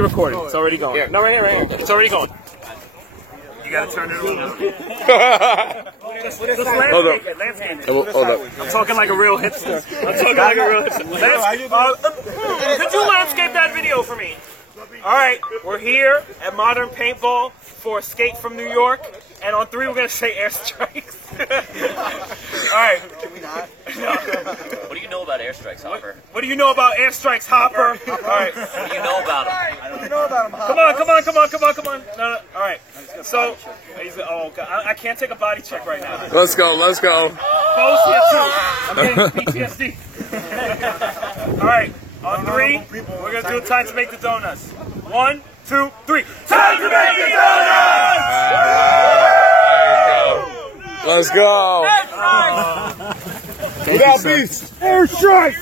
Recording. It's already going. Yeah. No, right here, right here. It's already going. You gotta turn it around. Just Hold landscape. Hold up. I'm talking like a real hipster. Could you landscape that video for me? Alright, we're here at Modern Paintball for Escape from New York. And on 3, we're gonna say airstrikes. Alright. Can we not? No. What do you know about airstrikes, Hopper? What do you know about airstrikes, Hopper? Alright. What do you know about them? I don't know about him, Come on. No. Alright. So, oh, God. I can't take a body check right now. Let's go. Bo's here too. I'm getting PTSD. Alright. On 3, we're going to do time to make the donuts. 1, 2, 3. Time to make the donuts! Let's go. We got beast. Airstrike.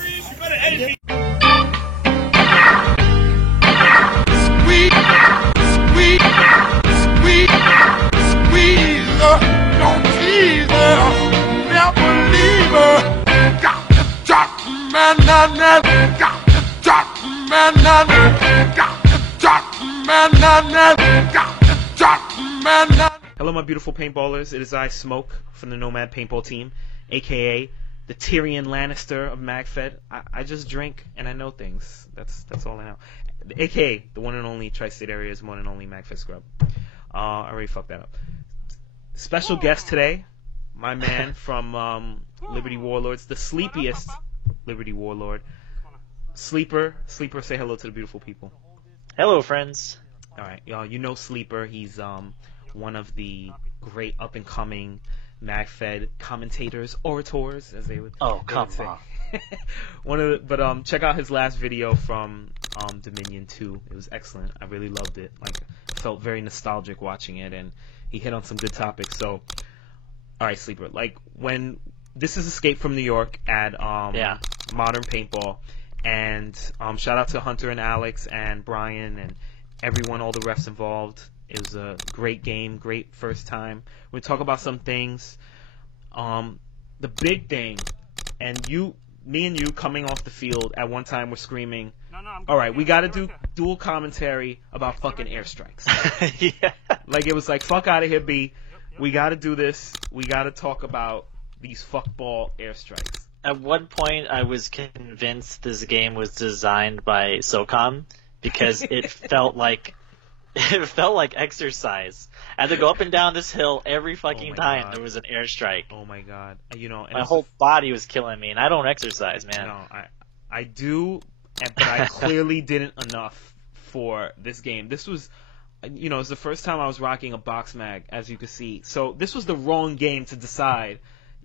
Don't tease her, never leave her. Got to drop man, got to drop man, got to drop man. Hello, my beautiful paintballers. It is I, Smoke, from the Nomad Paintball Team, a.k.a. the Tyrion Lannister of MagFed. I just drink and I know things. That's all I know. A.k.a. the one and only Tri-State Area's one and only MagFed Scrub. I already fucked that up. Special guest today, my man from Liberty Warlords, the sleepiest Liberty Warlord. Sleeper, say hello to the beautiful people. Hello, friends. All right, y'all. You know Sleeper. He's one of the great up-and-coming MagFed commentators, orators, as they would. Oh, come say. on. But check out his last video from Dominion 2. It was excellent. I really loved it. Like, I felt very nostalgic watching it, and he hit on some good topics. So, all right, Sleeper. Like, when this is Escape from New York at Modern Paintball, and shout out to Hunter and Alex and Brian and everyone, all the refs involved. It was a great game, great first time. We'll talk about some things. The big thing, and me and you coming off the field at one time were screaming, all right, we got to do dual commentary about fucking airstrikes. Yeah. Like, it was like, fuck out of here, B. We got to do this. We got to talk about these fuckball airstrikes. At one point, I was convinced this game was designed by SOCOM because it felt like exercise. I had to go up and down this hill every fucking time there was an airstrike. Oh my god! And my whole body was killing me, and I don't exercise, man. No, I do, but I clearly didn't enough for this game. This was, it's the first time I was rocking a box mag, as you can see. So this was the wrong game to decide.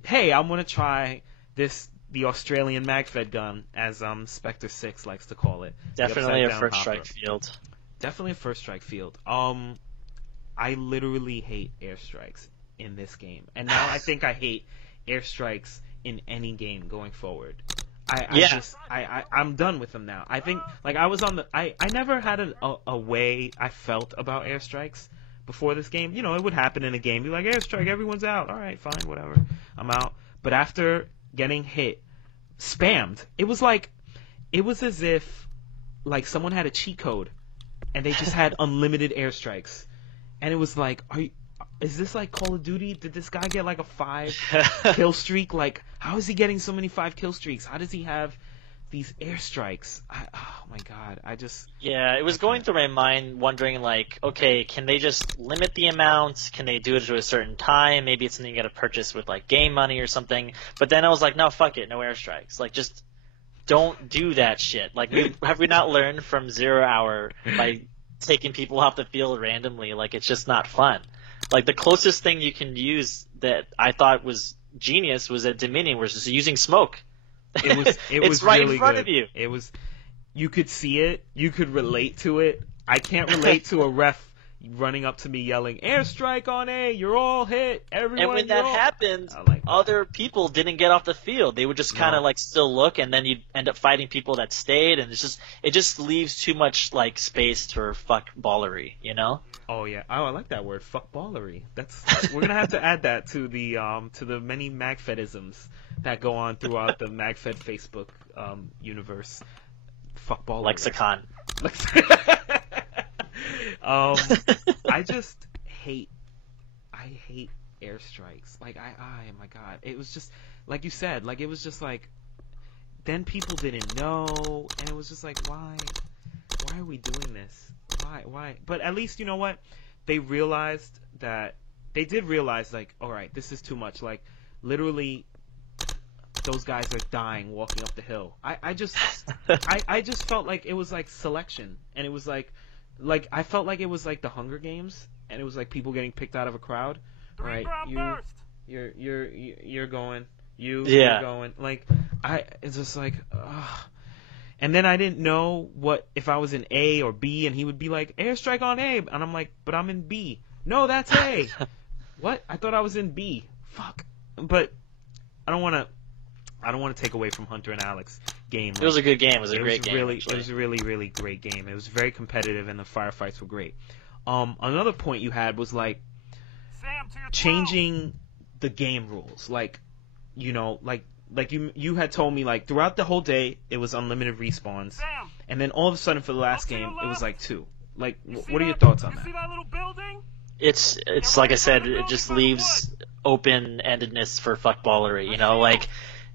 Hey, I'm gonna try the Australian MagFed gun, as Spectre 6 likes to call it. Definitely a first strike field. Definitely a first strike field. I literally hate airstrikes in this game, and now I think I hate airstrikes in any game going forward. I'm done with them now. I think, like, I was on the I never had a way I felt about airstrikes before this game. You know, it would happen in a game. You're like, airstrike, everyone's out. All right, fine, whatever. I'm out. But after getting hit, spammed, it was as if like someone had a cheat code and they just had unlimited airstrikes. And it was like, is this like Call of Duty? Did this guy get like a 5 kill streak? Like, how is he getting so many 5 kill streaks? How does he have these airstrikes? Oh my god, Yeah, it was going through my mind wondering, like, okay, can they just limit the amount? Can they do it to a certain time? Maybe it's something you gotta purchase with like game money or something. But then I was like, no, fuck it, no airstrikes. Like, just don't do that shit. Like, have we not learned from 0 Hour by taking people off the field randomly? Like, it's just not fun. Like, the closest thing you can use that I thought was genius was at Dominion, was just using smoke. It was it's right really in front good. of you. It was, you could see it, you could relate to it. I can't relate to a ref running up to me yelling, airstrike on A, you're all hit, everyone. And when that happened, like, other people didn't get off the field. They would just kind of like still look, and then you'd end up fighting people that stayed, and it just leaves too much like space for fuckballery, you know? Oh yeah, I like that word, fuckballery. We're gonna have to add that to the many MagFedisms that go on throughout the MagFed Facebook universe. Fuckballery. Lexicon. I just hate airstrikes. Like oh my god, it was just like you said. Like it was just like then people didn't know, and it was just like why are we doing this? Why? But at least you know what? They realized that they did realize like all right, this is too much. Like literally. Those guys are dying walking up the hill. I just felt like it was like selection, and it was like I felt like it was like the Hunger Games, and it was like people getting picked out of a crowd. Right, you're going, you're going. Like it's just like, ugh. And then I didn't know what if I was in A or B, and he would be like airstrike on A, and I'm like, but I'm in B. No, that's A. What? I thought I was in B. Fuck. But I don't want to take away from Hunter and Alex game. It was a good game. It was a great game. It was a really, really great game. It was very competitive, and the firefights were great. Another point you had was like changing the game rules. Like, you know, like you had told me like throughout the whole day it was unlimited respawns, and then all of a sudden for the last game it was like 2. Like, what are your thoughts on that? It's like I said, it just leaves open-endedness for fuckballery. You know, like.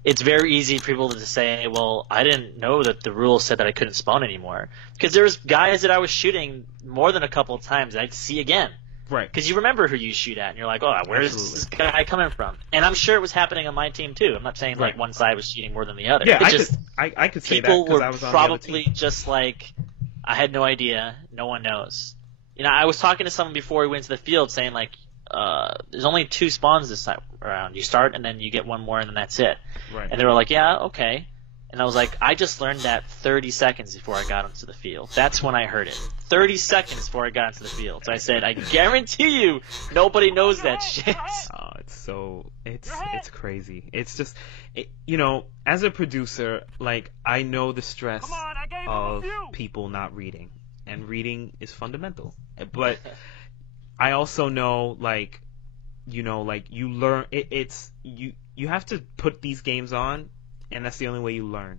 It's very easy for people to say, well, I didn't know that the rules said that I couldn't spawn anymore. Because there was guys that I was shooting more than a couple of times that I'd see again. Right. Because you remember who you shoot at, and you're like, oh, where's this guy coming from? And I'm sure it was happening on my team, too. I'm not saying, like, one side was cheating more than the other. Yeah, I could say that because I was on the other team. People were probably just like, I had no idea, no one knows. You know, I was talking to someone before we went to the field saying, like, there's only 2 spawns this time around. You start, and then you get one more, and then that's it. Right. And they were like, yeah, okay. And I was like, I just learned that 30 seconds before I got onto the field. That's when I heard it. 30 seconds before I got into the field. So I said, I guarantee you, nobody knows that shit. Oh, it's crazy. It's just, you know, as a producer, like, I know the stress of people not reading. And reading is fundamental. But I also know, like, you know, like, you learn, you have to put these games on, and that's the only way you learn.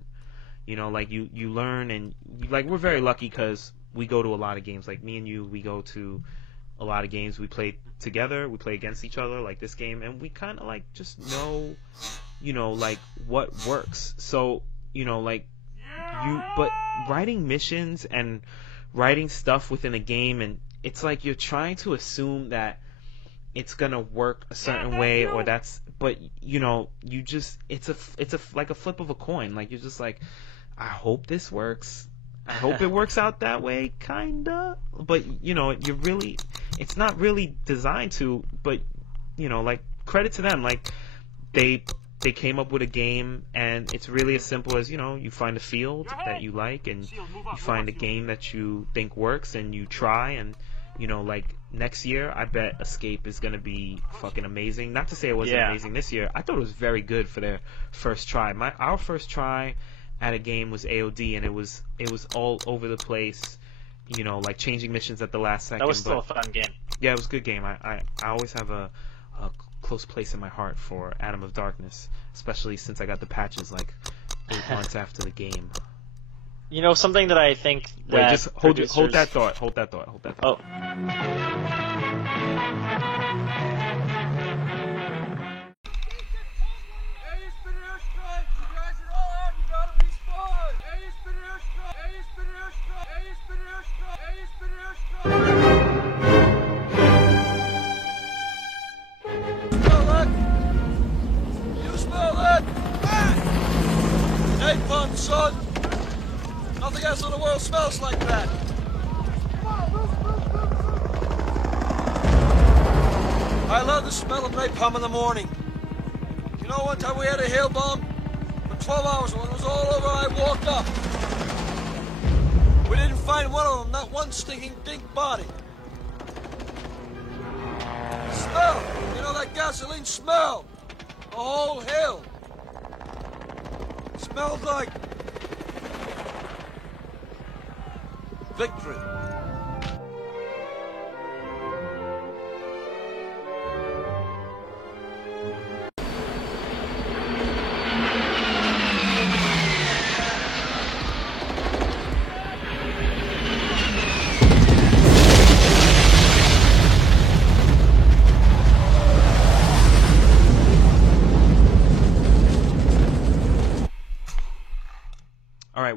You know, like, you learn, and, like, we're very lucky because we go to a lot of games. Like, me and you, we go to a lot of games. We play together, we play against each other, like this game, and we kind of, like, just know, you know, like, what works. So, you know, like, but writing missions and writing stuff within a game, and it's like you're trying to assume that it's gonna work a certain way, or but you know, you just it's like a flip of a coin. Like, you're just like, I hope this works. I hope it works out that way, kinda. But you know, it's not really designed to. But you know, like, credit to them. Like, they came up with a game, and it's really as simple as, you know, you find a field that you like, and you find a game that you think works, and you try, and you know, like, next year, I bet Escape is gonna be fucking amazing. Not to say it wasn't amazing this year. I thought it was very good for their first try. Our first try at a game was AOD, and it was all over the place. You know, like, changing missions at the last second. That was still a fun game. Yeah, it was a good game. I always have a close place in my heart for Atom of Darkness, especially since I got the patches like 8 months after the game. You know, something that I think that Wait, just hold that thought. Hold that thought. Oh. Napalm, son! Nothing else in the world smells like that! I love the smell of napalm in the morning. You know, one time we had a hail bomb? For 12 hours, when it was all over, I woke up. We didn't find one of them, not one stinking dink body. Smell! You know that gasoline smell? The whole hill. Smelled like victory.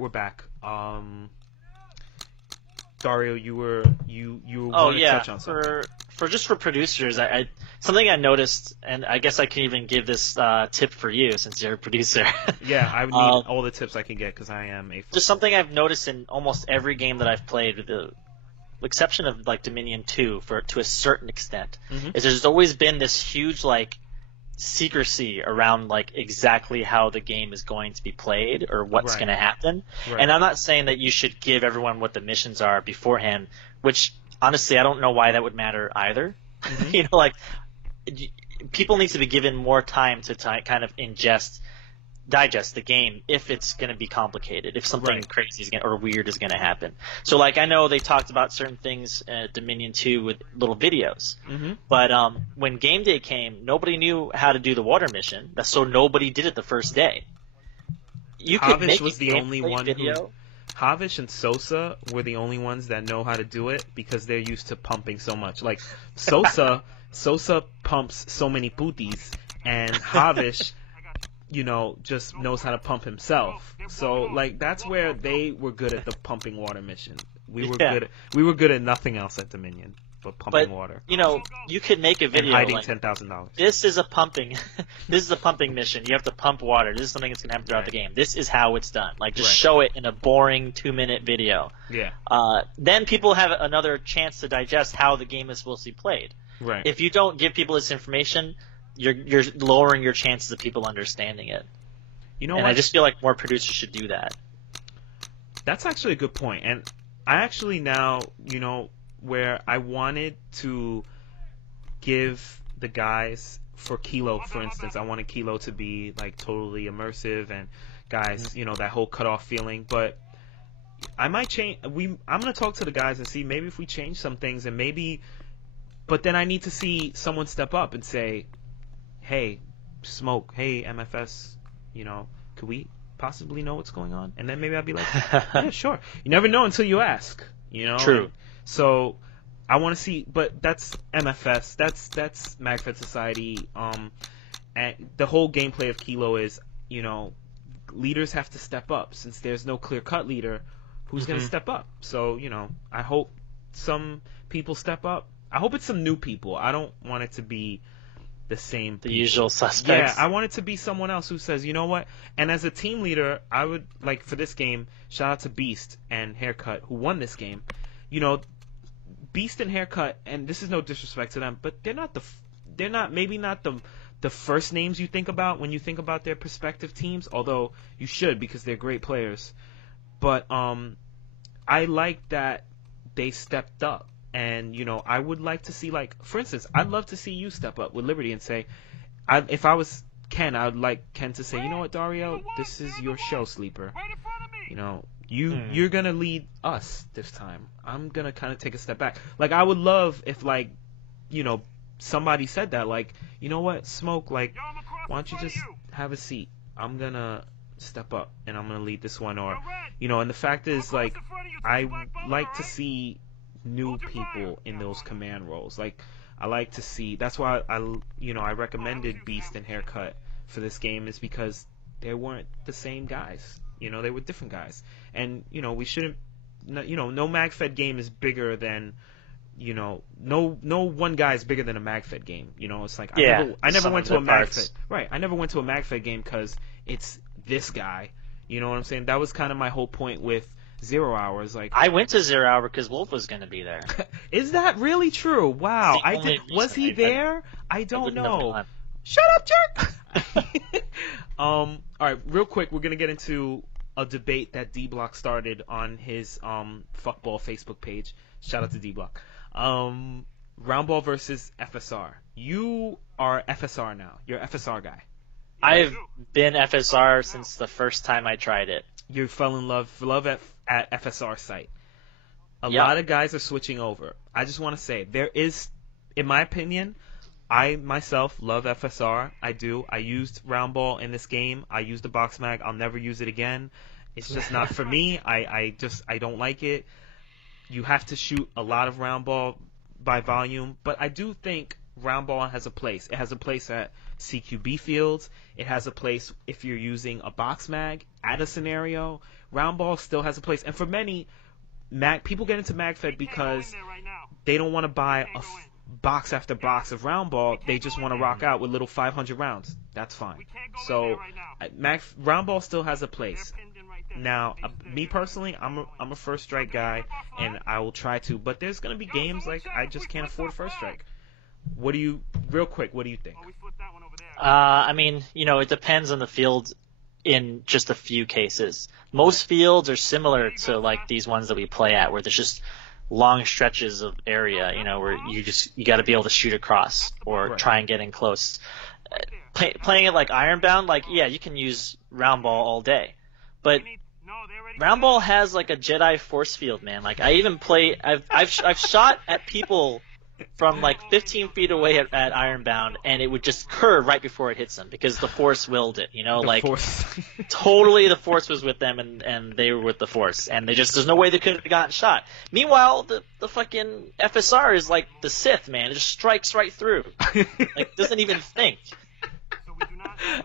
we're back. Dario, you were Oh going to yeah, touch on something. for producers, I something I noticed, and I guess I can even give this tip for you since you're a producer. Yeah, I would need all the tips I can get because I am a. Just something I've noticed in almost every game that I've played, with the exception of like Dominion 2, to a certain extent, is there's always been this huge like secrecy around like exactly how the game is going to be played or what's Right. going to happen. Right. And I'm not saying that you should give everyone what the missions are beforehand, which honestly I don't know why that would matter either. You know, like people need to be given more time to kind of digest the game if it's going to be complicated, if something Right. crazy is or weird is going to happen. So like I know they talked about certain things at Dominion 2 with little videos, but when game day came, nobody knew how to do the water mission, so nobody did it the first day. You could Havish make was a the only gameplay one video. Havish and Sosa were the only ones that know how to do it because they're used to pumping so much. Like Sosa pumps so many putis, and Havish, you know, just knows how to pump himself. So like that's where they were good at the pumping water mission. We were good at nothing else at Dominion but pumping But water you know, you could make a and video hiding like, $10,000. this is a pumping mission. You have to pump water. This is something that's going to happen throughout the game. This is how it's done. Like, just Right. show it in a boring 2-minute video. Yeah, Then people have another chance to digest how the game is supposed to be played. right. If you don't give people this information, you're lowering your chances of people understanding it. You know And what? I just feel like more producers should do that. That's actually a good point. And I actually now, you know, where I wanted to give the guys for Kilo, for instance, I wanted Kilo to be like totally immersive and guys, you know, that whole cutoff feeling. But I might change. I'm gonna talk to the guys and see maybe if we change some things and maybe. But then I need to see someone step up and say, "Hey, Smoke. Hey, MFS. You know, could we possibly know what's going on?" And then maybe I'd be like, "Yeah, sure." You never know until you ask. You know. True. And so I want to see, but that's MFS. That's MagFed Society. And the whole gameplay of Kilo is, you know, leaders have to step up. Since there's no clear-cut leader, who's going to step up? So, you know, I hope some people step up. I hope it's some new people. I don't want it to be the same. The people. usual suspects. Yeah, I want it to be someone else who says, you know what? And as a team leader, I would like for this game. Shout out to Beast and Haircut who won this game. You know, Beast and Haircut, and this is no disrespect to them, but they're not the first names you think about when you think about their prospective teams. Although you should because they're great players. But I like that they stepped up. And, you know, I would like to see, like, for instance, I'd love to see you step up with Liberty and say, if I was Ken, I would like Ken to say, you know what, Dario, this is your show, Sleeper. You know, you're going to lead us this time. I'm going to kind of take a step back. Like, I would love if, like, you know, somebody said that, like, you know what, Smoke, like, why don't you just have a seat? I'm going to step up and I'm going to lead this one. Or, you know, and the fact is, like, I like to see new people in those command roles. Like, I like to see. That's why I recommended Beast and Haircut for this game, is because they weren't the same guys. You know, they were different guys. And, you know, we shouldn't. You know, no MagFed game is bigger than. You know, no one guy is bigger than a MagFed game. You know, it's like I never went to a MagFed. Right, I never went to a MagFed game because it's this guy. You know what I'm saying? That was kind of my whole point with 0 Hours. Like, I went to 0 Hour because Wolf was going to be there. is that really true? Wow, It's the I only did. Was reason he I there? I don't wouldn't have know. gone. Shut up, jerk. All right, real quick, we're gonna get into a debate that D Block started on his fuckball Facebook page. Shout out to D Block. Roundball versus FSR. You are FSR now. You're an FSR guy. I've been FSR since the first time I tried it. You fell in love at FSR site. A Yeah. lot of guys are switching over. I just want to say, there is, in my opinion, I myself love FSR. I do. I used Roundball in this game. I used the box mag. I'll never use it again. It's just not for me. I don't like it. You have to shoot a lot of Roundball by volume, but I do think round ball has a place. It has a place at CQB fields. It has a place if you're using a box mag at a scenario. Round ball still has a place. And for many, people get into MagFed because they don't want to buy a box after box of round ball. They just want to rock out with little 500 rounds. That's fine. So round ball still has a place. Now, me personally, I'm a first strike guy, and I will try to. But there's gonna be games like I just can't afford first strike. Real quick, what do you think? I mean, it depends on the field in just a few cases. Most fields are similar to like these ones that we play at, where there's just long stretches of area, where you got to be able to shoot across or try and get in close. Playing it like Ironbound, you can use round ball all day, but round ball has like a Jedi force field, man. Like I've shot at people from like 15 feet away at Ironbound, and it would just curve right before it hits them because the force willed it, totally the force was with them, and they were with the force, and there's no way they could have gotten shot. Meanwhile, the fucking FSR is like the Sith, man. It just strikes right through. Like, doesn't even think.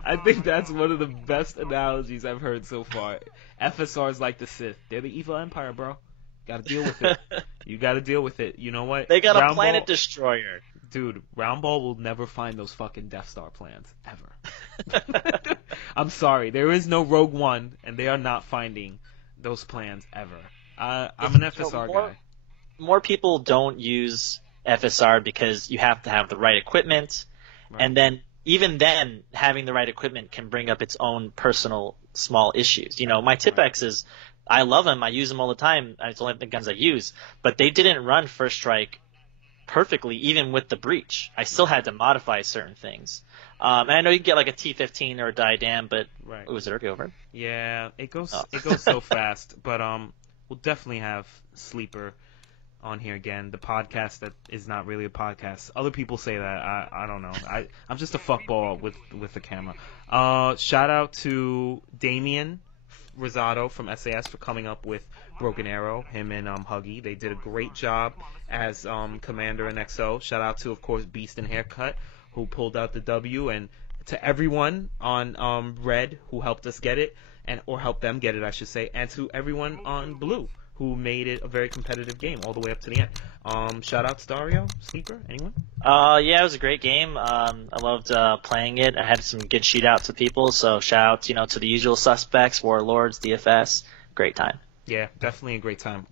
I think that's one of the best analogies I've heard so far. FSR is like the Sith. They're the evil empire, bro. Gotta deal with it. You gotta deal with it. You know what? They got a planet destroyer. Dude, round ball will never find those fucking Death Star plans. Ever. I'm sorry. There is no Rogue One, and they are not finding those plans ever. I'm an FSR guy. More people don't use FSR because you have to have the right equipment, and then even then, having the right equipment can bring up its own personal small issues. My Tipex I love them. I use them all the time. It's only the guns I use. But they didn't run First Strike perfectly, even with the breach. I still had to modify certain things. And I know you can get like a T-15 or a Diadem, but was it already over? Yeah, it goes so fast. But we'll definitely have Sleeper on here again. The podcast that is not really a podcast. Other people say that. I don't know. I'm just a fuckball with the camera. Shout out to Damien Rosado from SAS for coming up with Broken Arrow, him and Huggy. They did a great job as Commander and XO. Shout out to, of course, Beast and Haircut, who pulled out the W, and to everyone on Red who helped us get it, or helped them get it, I should say, and to everyone on Blue who made it a very competitive game all the way up to the end. Shout out to Dario, Sleeper, anyone? Yeah, it was a great game. I loved playing it. I had some good shootouts with people, so shout out, to the usual suspects, Warlords, DFS. Great time. Yeah, definitely a great time.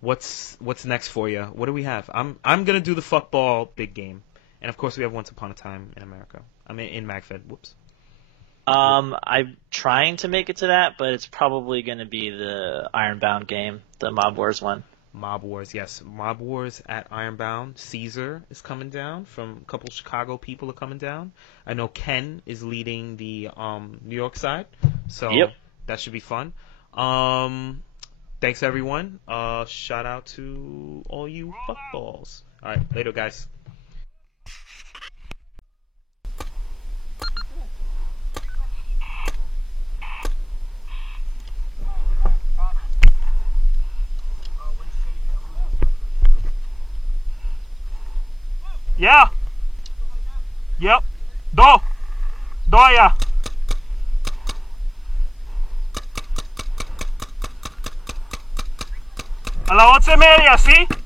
What's next for you? What do we have? I'm gonna do the fuckball big game, and of course we have Once Upon a Time in America. I mean in MagFed. Whoops. I'm trying to make it to that, but it's probably going to be the Ironbound game, the Mob Wars one. Mob Wars, yes. Mob Wars at Ironbound. Caesar is coming down. From a couple Chicago people are coming down. I know Ken is leading the New York side, so that should be fun. Thanks everyone. Shout out to all you fuckballs. All right, later guys. Yeah. Yep. Doya. Alla 11 media, ¿sí?